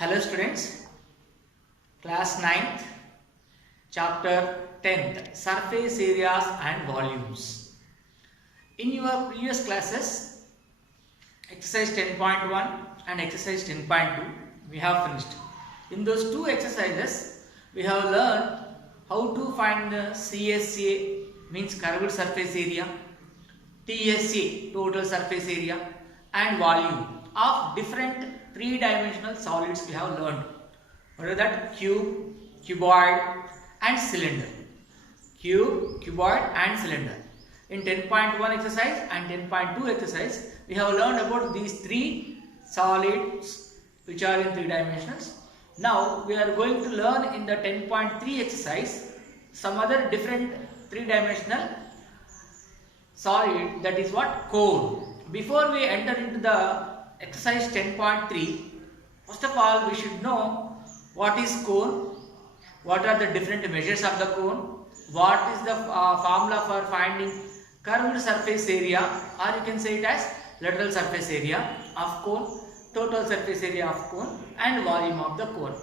Hello students, class 9th, chapter 10th, surface areas and volumes. In your previous classes, exercise 10.1 and exercise 10.2, we have finished. In those two exercises, we have learned how to find the CSA, means curved surface area, TSA, total surface area, and volume of different three-dimensional solids we have learned. What are that? Cube, cuboid and cylinder. Cube, cuboid and cylinder. In 10.1 exercise and 10.2 exercise, we have learned about these three solids which are in three dimensions. Now we are going to learn in the 10.3 exercise some other different three-dimensional solid, that is what? Cone. Before we enter into the exercise 10.3, first of all we should know what is cone, what are the different measures of the cone, what is the formula for finding curved surface area, or you can say it as lateral surface area of cone, total surface area of cone, and volume of the cone.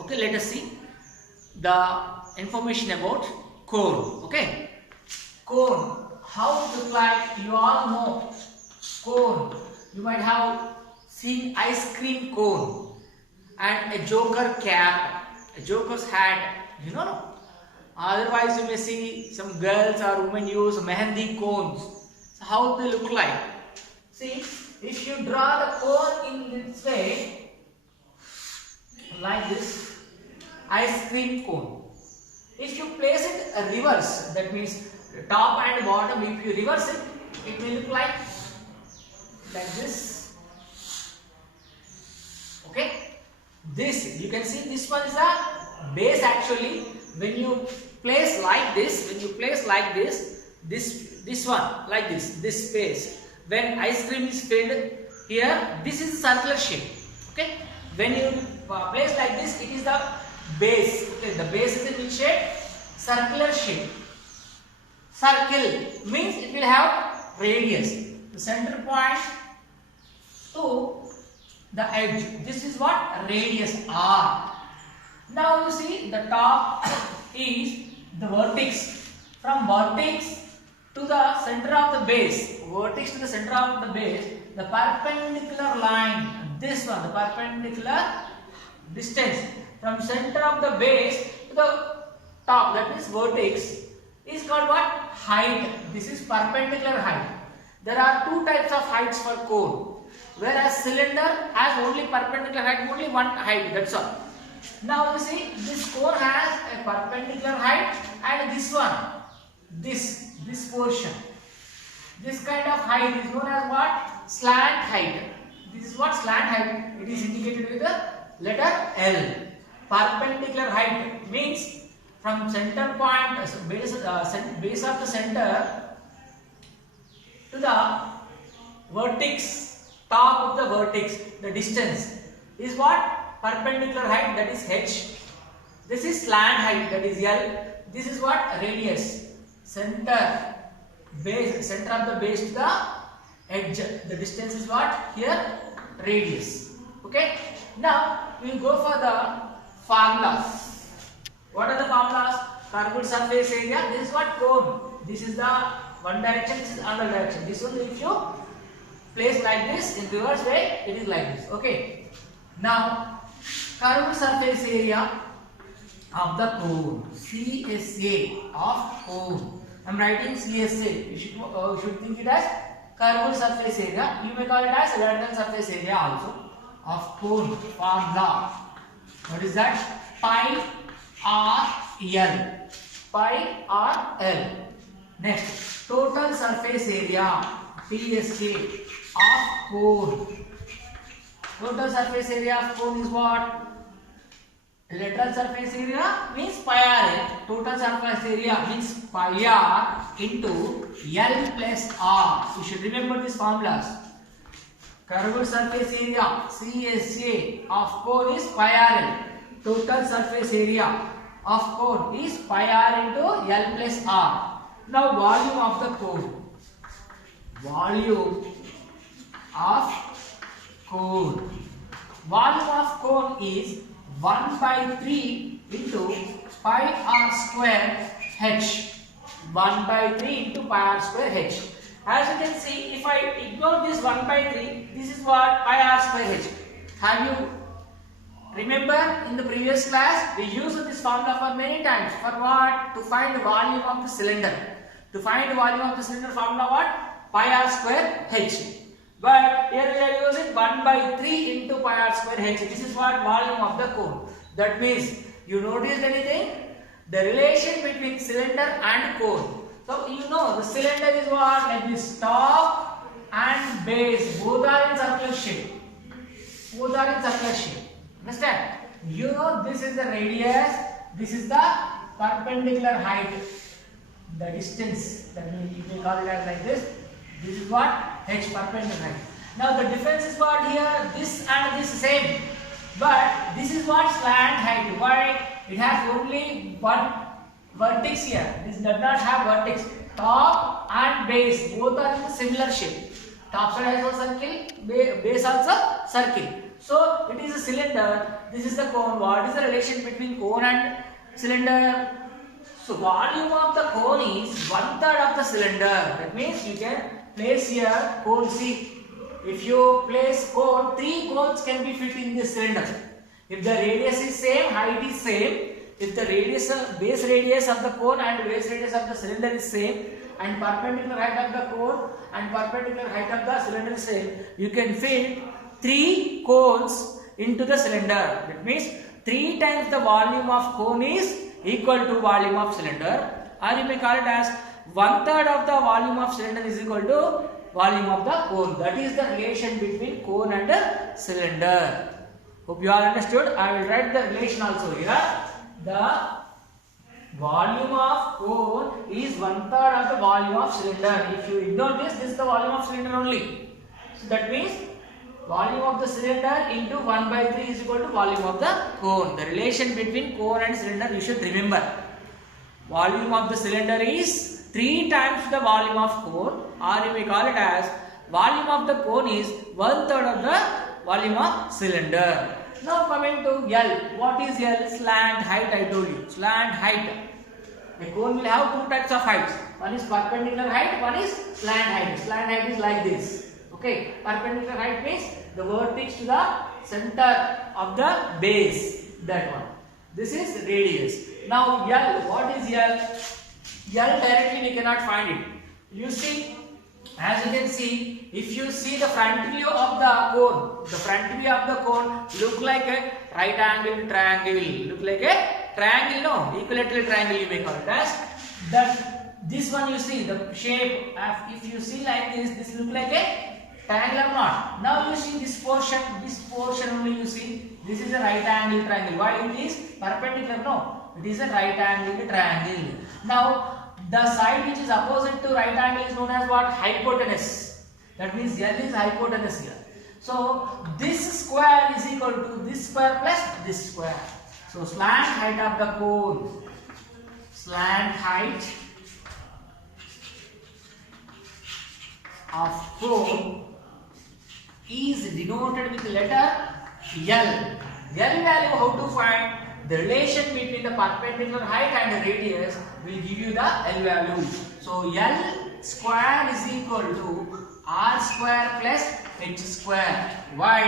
Okay, let us see the information about cone. Okay, cone, how to apply, you all know cone. You might have seen ice cream cone and a joker cap, a joker's hat, you know. Otherwise you may see some girls or women use mehendi cones. So how they look like? See, if you draw the cone in this way, like this, ice cream cone. If you place it reverse, that means top and bottom, if you reverse it, it will look like this. Okay, this you can see, this one is the base. Actually, when you place like this, this one like this space, when ice cream is filled here, this is circular shape. Okay, when you place like this, it is the base. Okay, the base is in which shape? Circular shape. Circle means it will have radius. The center point to the edge. This is what? Radius R. Now you see the top is the vertex. From vertex to the center of the base. Vertex to the center of the base. The perpendicular line. This one, the perpendicular distance from center of the base to the top. That means vertex is called what? Height. This is perpendicular height. There are two types of heights for cone, whereas cylinder has only perpendicular height, only one height, that's all. Now you see, this cone has a perpendicular height, and this one, this portion, this kind of height is known as what? Slant height. This is what? Slant height. It is indicated with the letter L. Perpendicular height means from center point, base of the center to the vertex, top of the vertex, the distance is what? Perpendicular height, that is H. This is slant height, that is L. This is what? Radius. Center of the base to the edge. The distance is what? Here, radius. Okay. Now we will go for the formulas. What are the formulas? Curved surface area. This is what? Cone. This is the one direction, this is another direction. This one, if you place like this in reverse way, it is like this. Okay. Now, curved surface area of the cone. CSA of cone. I am writing CSA. You should think it as curved surface area. You may call it as lateral surface area also of cone. Formula. What is that? Pi r L. Pi r L. Next, total surface area, TSA of cone. Total surface area of cone is what? Lateral surface area means pi r. Total surface area means pi r into L plus R. You should remember these formulas. Curved surface area, CSA of cone is pi r. Total surface area of cone is pi r into L plus R. Now volume of the cone. Volume of cone. volume of cone is 1 by 3 into pi r square h. 1 by 3 into pi r square h. As you can see, if I ignore this 1 by 3, this is what pi r square h. Have you remember in the previous class we used this formula for many times? For what? To find the volume of the cylinder. To find the volume of the cylinder, formula what? Pi r square h. But here we are using 1 by 3 into pi r square h. This is what? Volume of the cone. That means, you noticed anything? The relation between cylinder and cone. So you know the cylinder is what? Like this, top and base. Both are in circular shape. Both are in circular shape. Understand? You know this is the radius. This is the perpendicular height. The distance. That means you may call it as like this. This is what? H, perpendicular height. Now the difference is what here? This and this same. But this is what? Slant height. Why? It has only one vertex here. This does not have vertex. Top and base both are in the similar shape. Top side also circle, base also circle. So it is a cylinder. This is the cone. What is the relation between cone and cylinder? So volume of the cone is 1/3 of the cylinder. That means you can place here cone. See, if you place cone, 3 cones can be fit in this cylinder. If the radius is same, height is same. If the radius, base radius of the cone and base radius of the cylinder is same, and perpendicular height of the cone and perpendicular height of the cylinder is same, you can fit 3 cones into the cylinder. That means 3 times the volume of cone is equal to volume of cylinder, or you may call it as 1/3 of the volume of cylinder is equal to volume of the cone. That is the relation between cone and cylinder. Hope you all understood. I will write the relation also here. The volume of cone is 1/3 of the volume of cylinder. If you ignore this, this is the volume of cylinder only. So that means volume of the cylinder into 1 by 3 is equal to volume of the cone. The relation between cone and cylinder you should remember. Volume of the cylinder is 3 times the volume of cone, or you may call it as volume of the cone is 1/3 of the volume of cylinder. Now coming to L. What is L? Slant height. I told you. Slant height. A cone will have 2 types of heights. One is perpendicular height, one is slant height. Slant height is like this. Okay. Perpendicular height means the vertex to the center of the base. That one. This is radius. Now L. What is L? L directly we cannot find it. You see, as you can see, if you see the front view of the cone, the front view of the cone look like a right angle triangle. Look like a triangle, no? Equilateral triangle you may call it as. That this one you see the shape. If you see like this look like a triangle or not? Now you see this portion only you see. This is a right angle triangle. Why it is perpendicular? No, it is a right angle triangle. Now the side which is opposite to right angle is known as what? Hypotenuse. That means L is hypotenuse here. So this square is equal to this square plus this square. So slant height of the cone. Slant height of cone is denoted with the letter L. L value how to find? The relation between the perpendicular height and the radius will give you the L value. So L square is equal to R square plus H square. Why?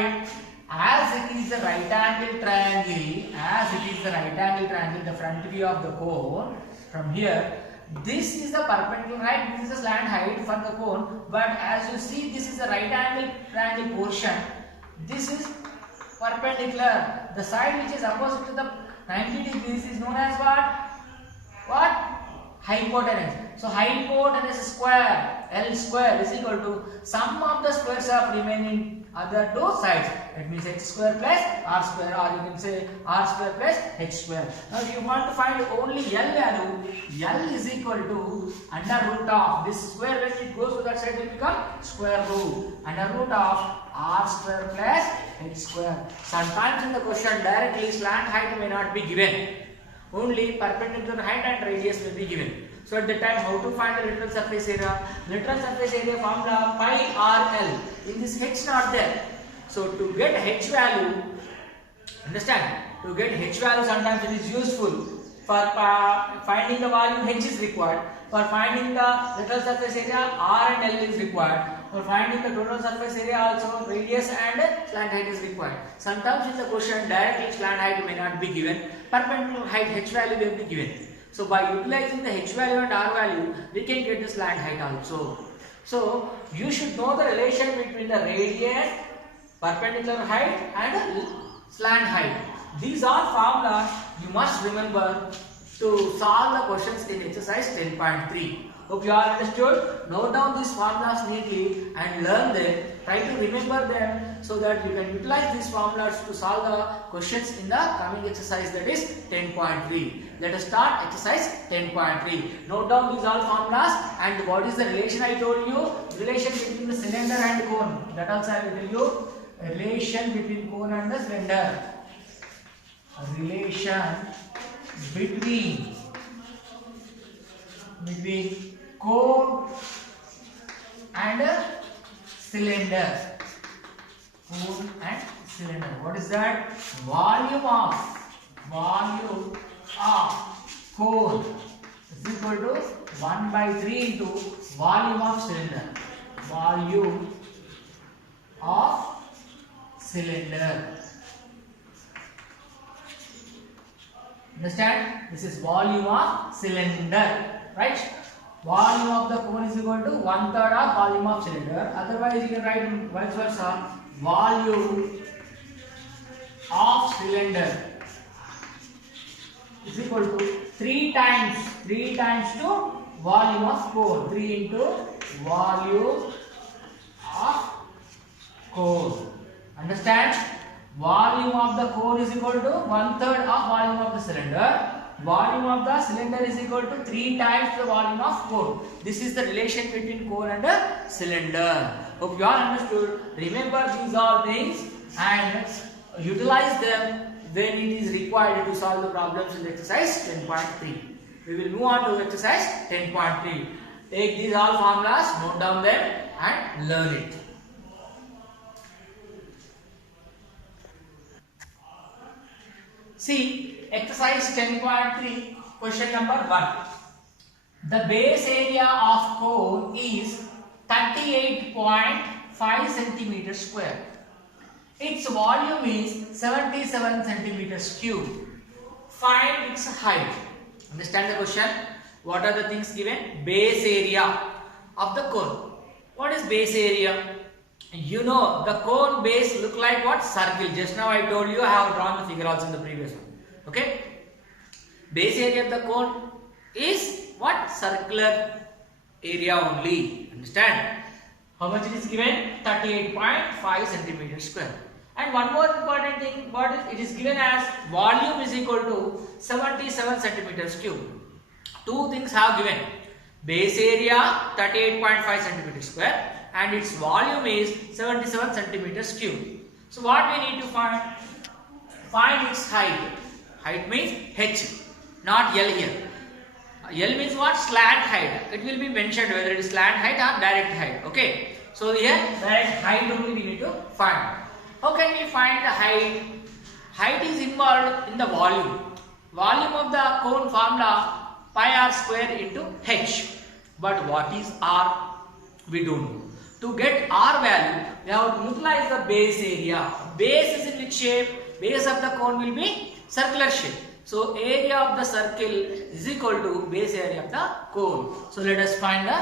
As it is the right angle triangle, the front view of the cone from here, this is the perpendicular height, this is the slant height for the cone. But as you see, this is the right angle triangle portion. This is perpendicular. The side which is opposite to the 90 degrees is known as what? Hypotenuse. So hypotenuse square, L square is equal to sum of the squares of remaining other 2 sides. That means H square plus R square, or you can say R square plus H square. Now if you want to find only L value, L is equal to under root of this square. When it goes to that side, it will become square root. Under root of R square plus H square. Sometimes in the question directly slant height may not be given. Only perpendicular height and radius will be given. So at the time, how to find the literal surface area? Literal surface area formula pi RL. In this H not there. So to get h value, understand, to get h value sometimes it is useful. For finding the value, h is required. For finding the lateral surface area, r and l is required. For finding the total surface area also, radius and slant height is required. Sometimes in the question directly slant height may not be given, perpendicular height h value will be given. So by utilizing the h value and r value, we can get the slant height also. So you should know the relation between the radius, perpendicular height and slant height. These are formulas you must remember to solve the questions in exercise 10.3. Hope you all understood. Note down these formulas neatly and learn them. Try to remember them so that you can utilize these formulas to solve the questions in the coming exercise, that is 10.3. Let us start exercise 10.3. Note down these all formulas and what is the relation I told you. Relation between the cylinder and cone. That also I will tell you. Relation between cone and the cylinder. Relation between cone and cylinder. Cone and cylinder. What is that? Volume of cone is equal to 1/3 into volume of cylinder. Volume of cylinder. Understand? This is volume of cylinder, right? Volume of the cone is equal to 1/3 of volume of cylinder. Otherwise, you can write vice versa. Volume of cylinder is equal to 3 times to volume of cone. 3 into volume of cone. Understand? Volume of the cone is equal to 1/3 of volume of the cylinder. Volume of the cylinder is equal to 3 times the volume of cone. This is the relation between cone and the cylinder. Hope you all understood. Remember these all things and utilize them when it is required to solve the problems in exercise 10.3. We will move on to exercise 10.3. Take these all formulas, note down them and learn it. See, exercise 10.3, question number 1. The base area of cone is 38.5 centimeters square. Its volume is 77 centimeters cube. Find its height. Understand the question? What are the things given? Base area of the cone. What is base area? You know, the cone base look like what? Circle. Just now I told you, I have drawn the figure also in the previous one. Okay? Base area of the cone is what? Circular area only. Understand? How much it is given? 38.5 centimeters square. And one more important thing, what is it is given as volume is equal to 77 centimeters cube. Two things have given. Base area 38.5 centimeters square and its volume is 77 centimeters cube. So what we need to find? Find its height. Height means h, not L here. L means what? Slant height. It will be mentioned whether it is slant height or direct height. Okay. So here direct height only we need to find. How can we find the height? Height is involved in the volume. Volume of the cone formula pi r square into h. But what is r? We don't know. To get r value, we have to utilize the base area. Base is in which shape? Base of the cone will be circular shape. So area of the circle is equal to base area of the cone. So let us find the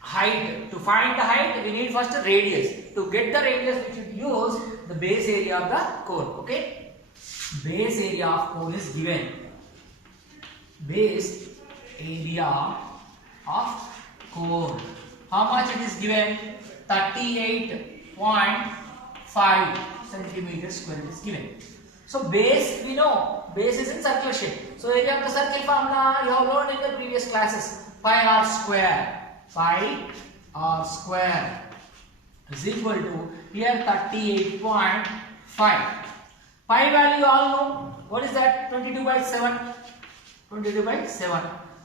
height. To find the height, we need first a radius. To get the radius, we should use the base area of the cone. Okay? Base area of cone is given. Base area of cone. How much it is given? 38.5 centimeters square it is given. So base, we know base is in circular shape. So area of the circle formula you have learned in the previous classes. Pi r square. Pi r square is equal to here 38.5. Pi value all know. What is that? 22/7. 22/7.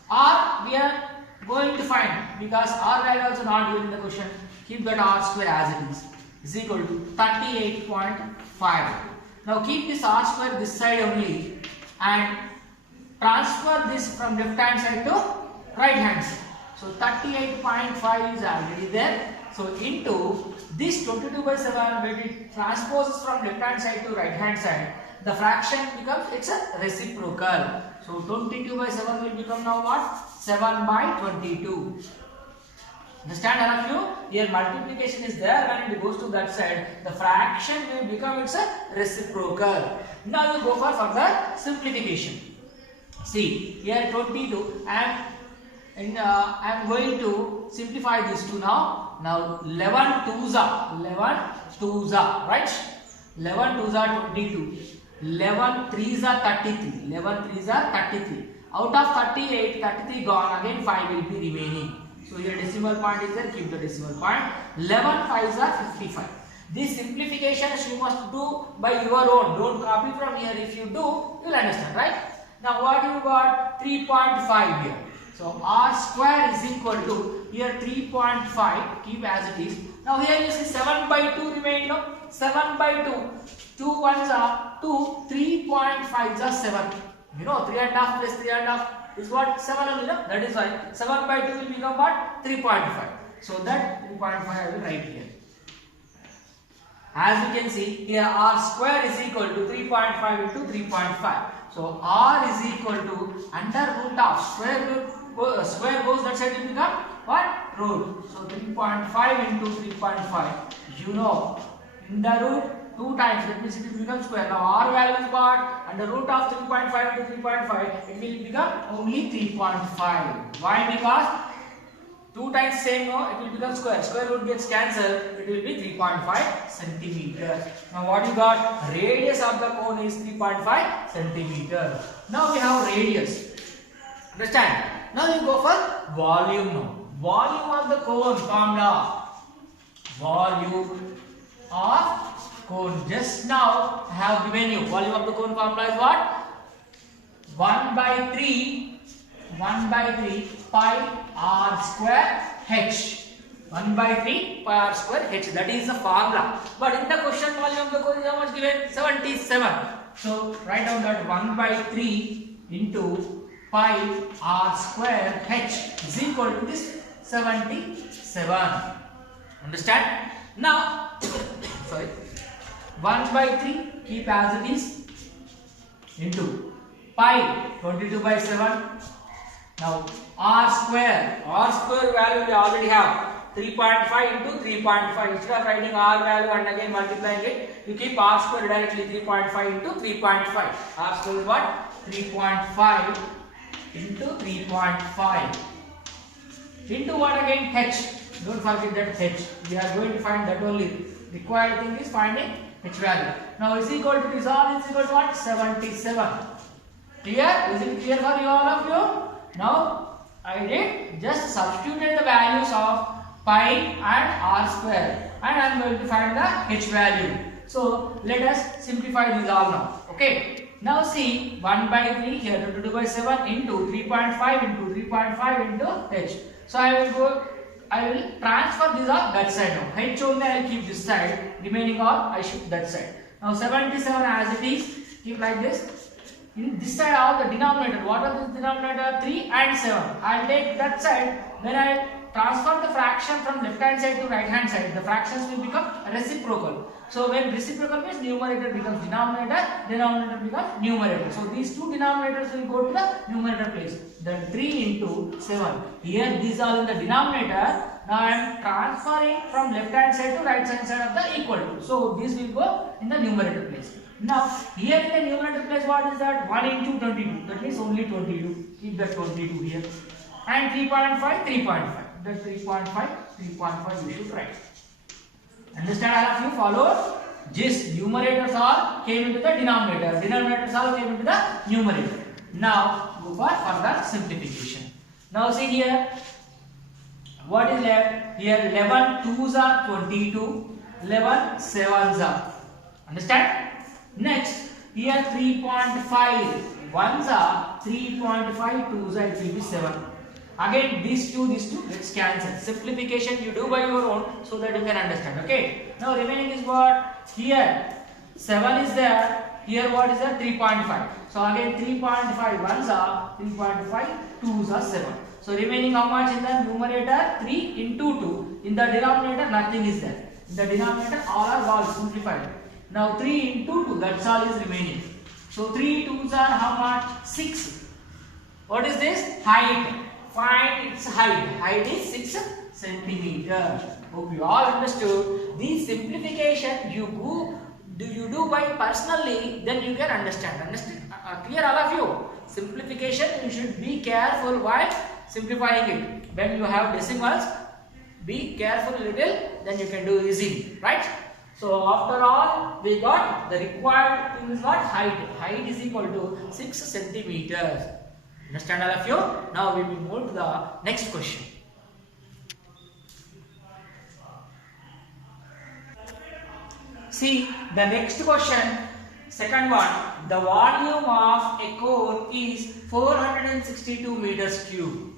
R we are going to find because r value also not given in the question. Keep that r square as it is. is equal to 38.5. Now keep this r square this side only and transfer this from left hand side to right hand side. So 38.5 is already there. So into this 22 by 7, when it transposes from left hand side to right hand side, the fraction becomes, it's a reciprocal. So 22 by 7 will become now what? 7 by 22. Understand all of you? Here multiplication is there, when it goes to that side, the fraction will become, it's a reciprocal. Now you go for further simplification. See, here 22, I am going to simplify these two now. Now 11 twos are, right? 11 twos are 22. 11 threes are 33. 11 threes are 33. Out of 38, 33 gone, again 5 will be remaining. So here decimal point is there, keep the decimal point. 11 fives are 55. These simplifications you must do by your own. Don't copy from here. If you do, you will understand, right? Now what you got? 3.5 here. So r square is equal to here 3.5. Keep as it is. Now here you see 7 by 2 remain. No? 7 by 2. 2 ones are 2. 3.5s are 7. You know 3.5 plus 3.5 is what? 7 only. No? That is why 7 by 2 will become what? 3.5. So that 3.5 I will write here. As you can see here, r square is equal to 3.5 into 3.5. So r is equal to under root of square goes that side will become what? Root. So 3.5 into 3.5. You know, in the root 2 times, that means it will become square. Now r value is what? Under root of 3.5 into 3.5, it will become only 3.5. Why? Because 2 times same, no, it will become square. Square root gets cancelled, it will be 3.5 centimeters. Now what you got? Radius of the cone is 3.5 centimeters. Now we have radius. Understand? Now you go for volume now. Volume of the cone formula. Volume of cone. Just now I have given you. Volume of the cone formula is what? 1 by 3 pi r square h. 1 by 3 pi r square h. That is the formula. But in the question, volume of the cone is how much given? 77. So write down that 1 by 3 into pi r square h is equal to this 77. Understand? Now, sorry, 1 by 3 keep as it is into pi 22 by 7. Now r square value we already have 3.5 into 3.5. Instead of writing r value and again multiplying it, you keep r square directly 3.5 into 3.5. R square is what? 3.5 into 3.5 into what again? H. Don't forget that h. We are going to find that only. Required thing is finding h value. Now is equal to this all is equal to what? 77. Clear? Is it clear for you all of you? Now I did just substituted the values of pi and r square and I am going to find the h value. So let us simplify these all now. Okay. Now see 1 by 3 here 22 by 7 into 3.5 into 3.5 into h. So I will transfer these all that side now. H only I will keep this side, remaining all I shift that side. Now 77 as it is, keep like this. In this side all the denominator, what are the denominator? 3 and 7. I will take that side. When I transfer the fraction from left hand side to right hand side, the fractions will become reciprocal. So when reciprocal means numerator becomes denominator, denominator becomes numerator. So these two denominators will go to the numerator place. Then 3 into 7. Here these are in the denominator. Now I am transferring from left hand side to right hand side of the equal to. So this will go in the numerator place. Now here in the numerator place what is that? 1 into 22. That means only 22. Keep that 22 here. And 3.5, 3.5. That 3.5 you should write. Understand all of you? Follow? Just numerators all came into the denominator. Denominators all came into the numerator. Now go for further simplification. Now see here. What is left? Here 11 twos are 22. 11 sevens are. Understand? Next here 3.5 ones are 3.5 twos are it will be 7. Again, these two gets cancelled. Simplification you do by your own so that you can understand. Okay. Now remaining is what? Here 7 is there. Here what is there? 3.5. So again 3.5 ones are 3.5 twos are 7. So remaining how much in the numerator? 3 into 2. In the denominator nothing is there. In the denominator all are all simplified. Now 3 into 2, that's all is remaining. So 3 twos are how much? 6. What is this? Height. Find its height. Height is 6 centimeters. Hope you all understood. This simplification you do by personally, then you can understand. Clear all of you? Simplification you should be careful while simplifying it. When you have decimals, be careful little, then you can do easily, right? So after all, we got the required thing is what? Height. Height is equal to 6 centimeters. Understand all of you? Now we will move to the next question. See the next question, second one. The volume of a cone is 462 meters cube.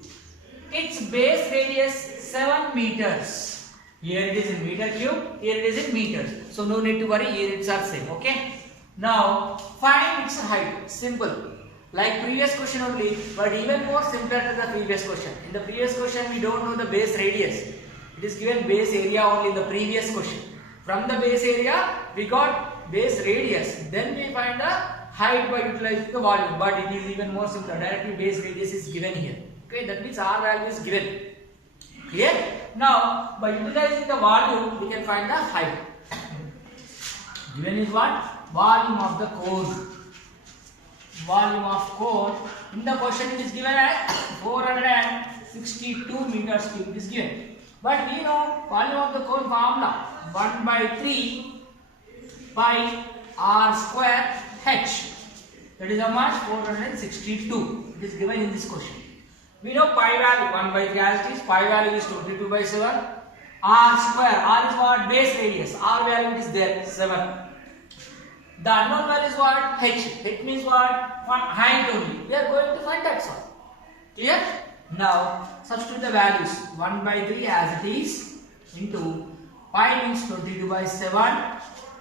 Its base radius 7 meters. Here it is in meter cube, here it is in meters. So no need to worry, here it's are same. Okay. Now find its height. Simple. Like previous question only, but even more simpler than the previous question. In the previous question, we don't know the base radius. It is given base area only in the previous question. From the base area, we got base radius. Then we find the height by utilizing the volume. But it is even more simpler. Directly base radius is given here. Okay, that means R value is given. Clear? Now, by utilizing the volume, we can find the height. Given is what? Volume of the cone. Volume of cone. In the question it is given as 462 meters cube. It is given. But we know volume of the cone formula 1 by 3 pi r square h. That is how much? 462. It is given in this question. We know pi value 1 by 3 as it is. Pi value is 22 by 7. R square. R is what? Base radius. R value is there 7. The unknown value is what? H. H means what? Height only. We are going to find that one. Clear? Now, substitute the values. 1 by 3 as it is into pi means 22 by 7.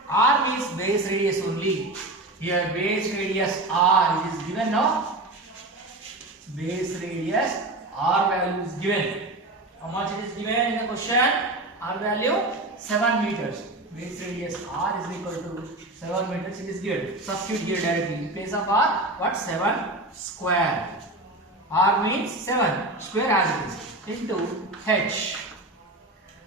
R means base radius only. Here base radius R is given now. Base radius R value is given. How much it is given in the question? R value 7 meters. Base radius R is equal to 7 meters. It is given. Substitute here directly. In place of R, what? 7 square. R means 7 square as it is into H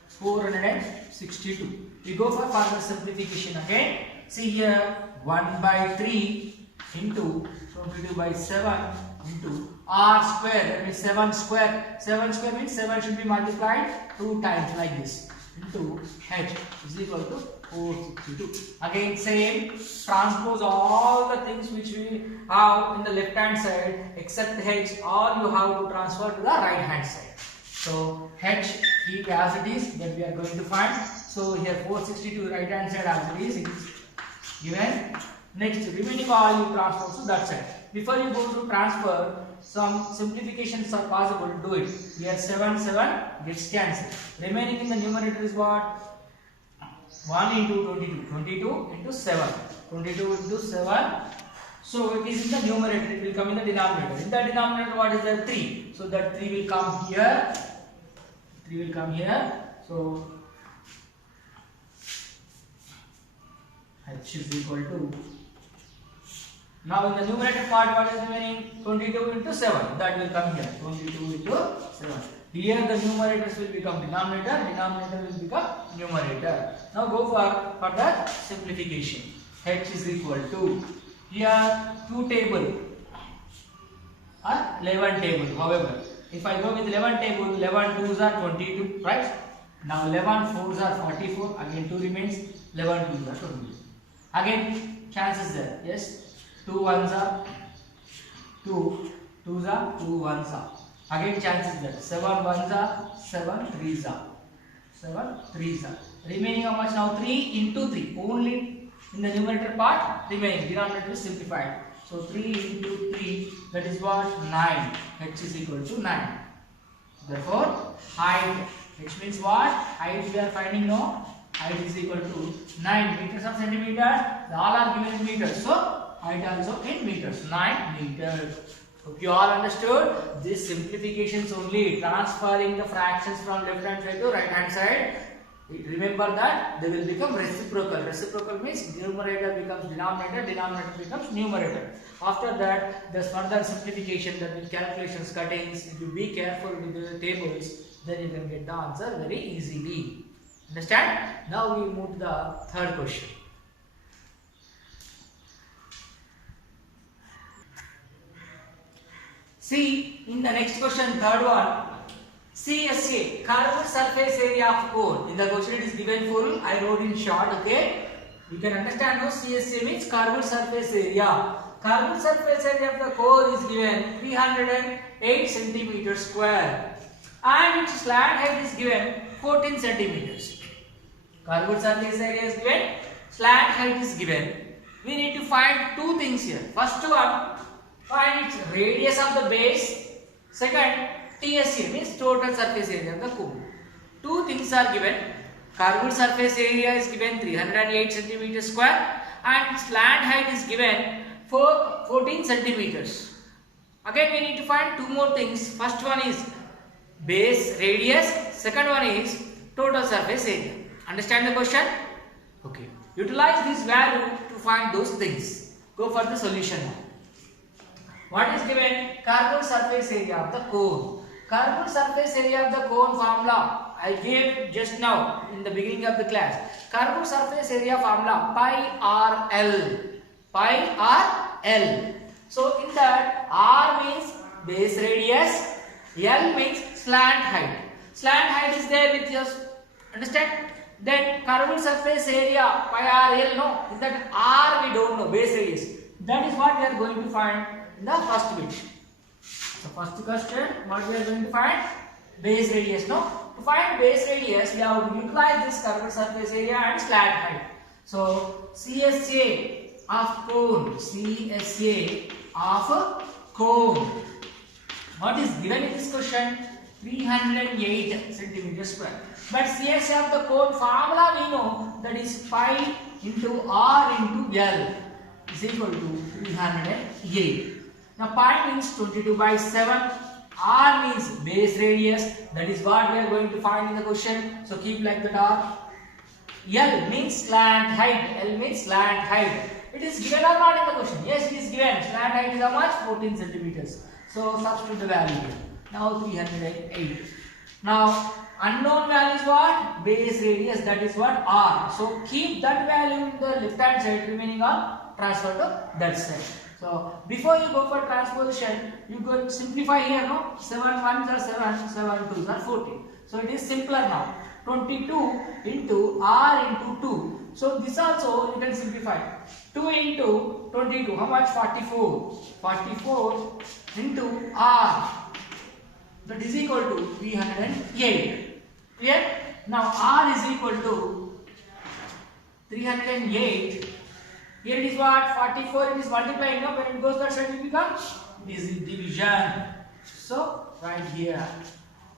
462. We go for further simplification again. See here 1 by 3 into 22 by 7 into R square. That means 7 square. 7 square means 7 should be multiplied 2 times like this into H is equal to 462. Again same, transpose all the things which we have in the left hand side except H, all you have to transfer to the right hand side. So H keep as it is, that we are going to find. So here 462 right hand side as it is given. Next remaining all you transfer to that side. Before you go to transfer, some simplifications are possible, do it. Here 7 gets cancelled. Remaining in the numerator is what? 1 into 22. 22 into 7. 22 into 7. So it is in the numerator, it will come in the denominator. In the denominator what is there? 3. So that 3 will come here. 3 will come here. So H is equal to, now in the numerator part what is remaining? 22 into 7. That will come here. 22 into 7. Here the numerators will become denominator. Denominator will become numerator. Now go for further simplification. H is equal to, here 2 table or 11 table. However, if I go with 11 table, 11 2s are 22, right? Now 11 4s are 44. Again 2 remains. 11 2s are 22. Again chances there. Yes. 2 1s are 2, 2s are 2 1s are. Again chances there. 7 1s are 7 3s are. 7 3s are. Remaining how much now? 3 into 3. Only in the numerator part remaining. Denominator is simplified. So 3 into 3, that is what? 9. H is equal to 9. Therefore, height, which means what? Height we are finding now. Height is equal to 9 meters of centimeters. All are given in meters. So, height also in meters. 9 meters. Hope you all understood. This simplifications only, transferring the fractions from left hand side to right hand side. Remember that they will become reciprocal. Reciprocal means numerator becomes denominator, denominator becomes numerator. After that, there's further simplification, that with calculations, cuttings. If you be careful with the tables, then you can get the answer very easily. Understand? Now we move to the third question. See, in the next question, third one, CSA, curved surface area of cone. In the question it is given full, I wrote in short, okay? You can understand now CSA means curved surface area. Curved surface area of the core is given 308 centimeters square and its slant height is given 14 centimeters. Curved surface area is given, slant height is given. We need to find two things here. First one, find its radius of the base. Second, TSA means total surface area of the cone. Two things are given. Curved surface area is given 308 centimeters square and slant height is given 14 centimeters. Again we need to find two more things. First one is base radius. Second one is total surface area. Understand the question? Okay. Utilize this value to find those things. Go for the solution now. What is given? Curved surface area of the cone. Curved surface area of the cone formula I gave just now in the beginning of the class. Curved surface area formula pi r l. Pi r l. So in that r means base radius, l means slant height. Slant height is there with us. Understand? Then curved surface area pi r l, no. In that r we don't know, base radius. That is what we are going to find in the first bit. So first question, what we are going to find? Base radius, no? To find base radius, we have to utilize this curved surface area and slant height. So CSA of cone, CSA of cone. What is given in this question? 308 centimeters square. But CSA of the cone formula we know, that is pi into r into l is equal to 308. Now pi means 22 by 7, r means base radius, that is what we are going to find in the question. So keep like that r. L means slant height, L means slant height. It is given or not in the question? Yes, it is given. Slant height is how much? 14 centimeters. So substitute the value here. Now 308. Now unknown value is what? Base radius, that is what? R. So keep that value in the left hand side, remaining on transfer to that side. So before you go for transposition, you could simplify here, no? 7 1s are 7, 7 2s are 14. So it is simpler now. 22 into r into 2. So this also you can simplify. 2 into 22, how much? 44. 44 into r, that is equal to 308. Clear? Now r is equal to 308. Here it is what? 44, it is multiplying. No? When it goes that side, it becomes division. So right here.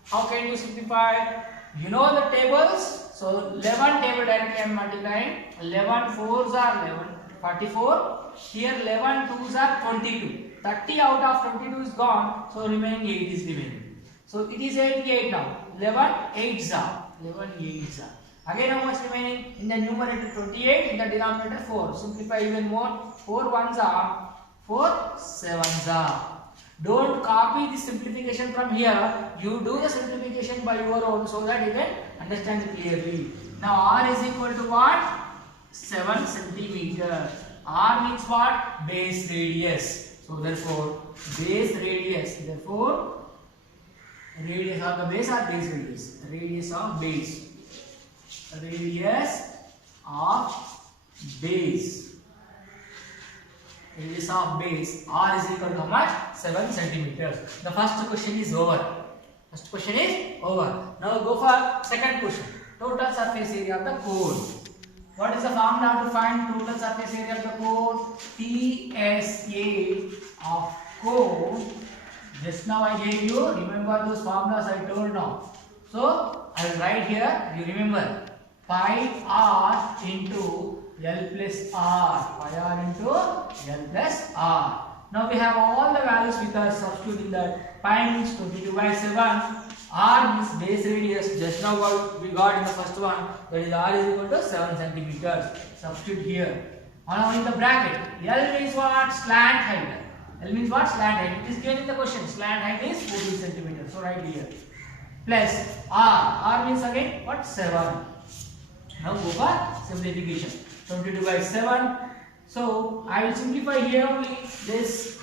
How can you simplify? You know the tables. So 11 table directly I am multiplying. 11 4s are 11, 44. Here 11 2s are 22. 30 out of 22 is gone. So remaining 8 is remaining. So it is 88 now. 11 8s are. 11 8s are. Again how much remaining? In the numerator 28, in the denominator 4. Simplify even more. 4 1s are, 4 7s are. Don't copy the simplification from here. You do the simplification by your own so that you can understand it clearly. Now r is equal to what? 7 centimeters. R means what? Base radius. So therefore base radius. Therefore radius of the base or base radius? Radius of base. Radius of base. Radius of base. R is equal to how much? 7 centimeters. The first question is over. First question is over. Now go for second question. Total surface area of the cone. What is the formula to find total surface area of the cone? TSA of cone Just now I gave you, remember those formulas I told now. So I will write here, you remember, pi r into L plus R, pi r into L plus R. Now we have all the values with us, substitute in that. Pi means 22/7, R means base radius, just now what we got in the first one, that is R is equal to 7 centimeters. Substitute here. Now in the bracket, L means what? Slant height. L means what? Slant height. It is given in the question. Slant height is 14 centimeters. So write here. Plus R. R means again what? 7. Now go for simplification. 22/7. So I will simplify here only this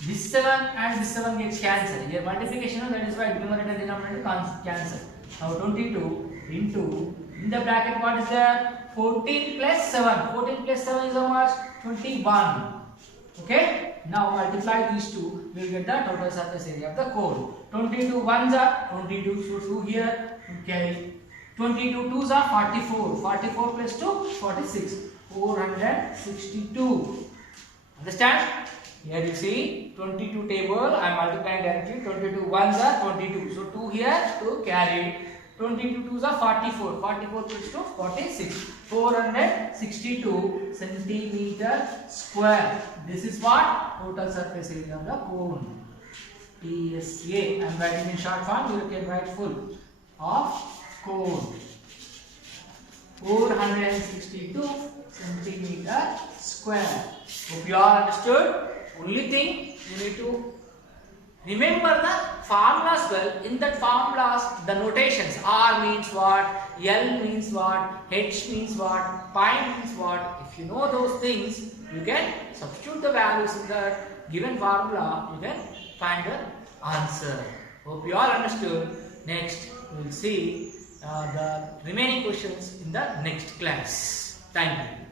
7 and this 7 gets cancelled. Here multiplication, that is why numerator denominator cancel. Now 22 into, in the bracket what is there? 14 plus 7. 14 plus 7 is how much? 21. Okay. Now multiply these two, we will get the total surface area of the cone. 22 ones are 22, so 2 here. Okay. 22 twos are 44. 44 plus 2, 46. 462. Understand? Here you see 22 table. I am multiplying directly. 22 ones are 22. So 2 here, 2 carried. 22 twos are 44. 44 plus 2, 46. 462 centimeter square. This is what? Total surface area of the cone. TSA. I am writing in short form. You can write full of cone. 462 centimeter square. Hope you all understood. Only thing you need to remember the formulas well. In that formulas, the notations, R means what, L means what, H means what, pi means what. If you know those things, you can substitute the values in the given formula. You can find the answer. Hope you all understood. Next, we will see the remaining questions in the next class. Thank you.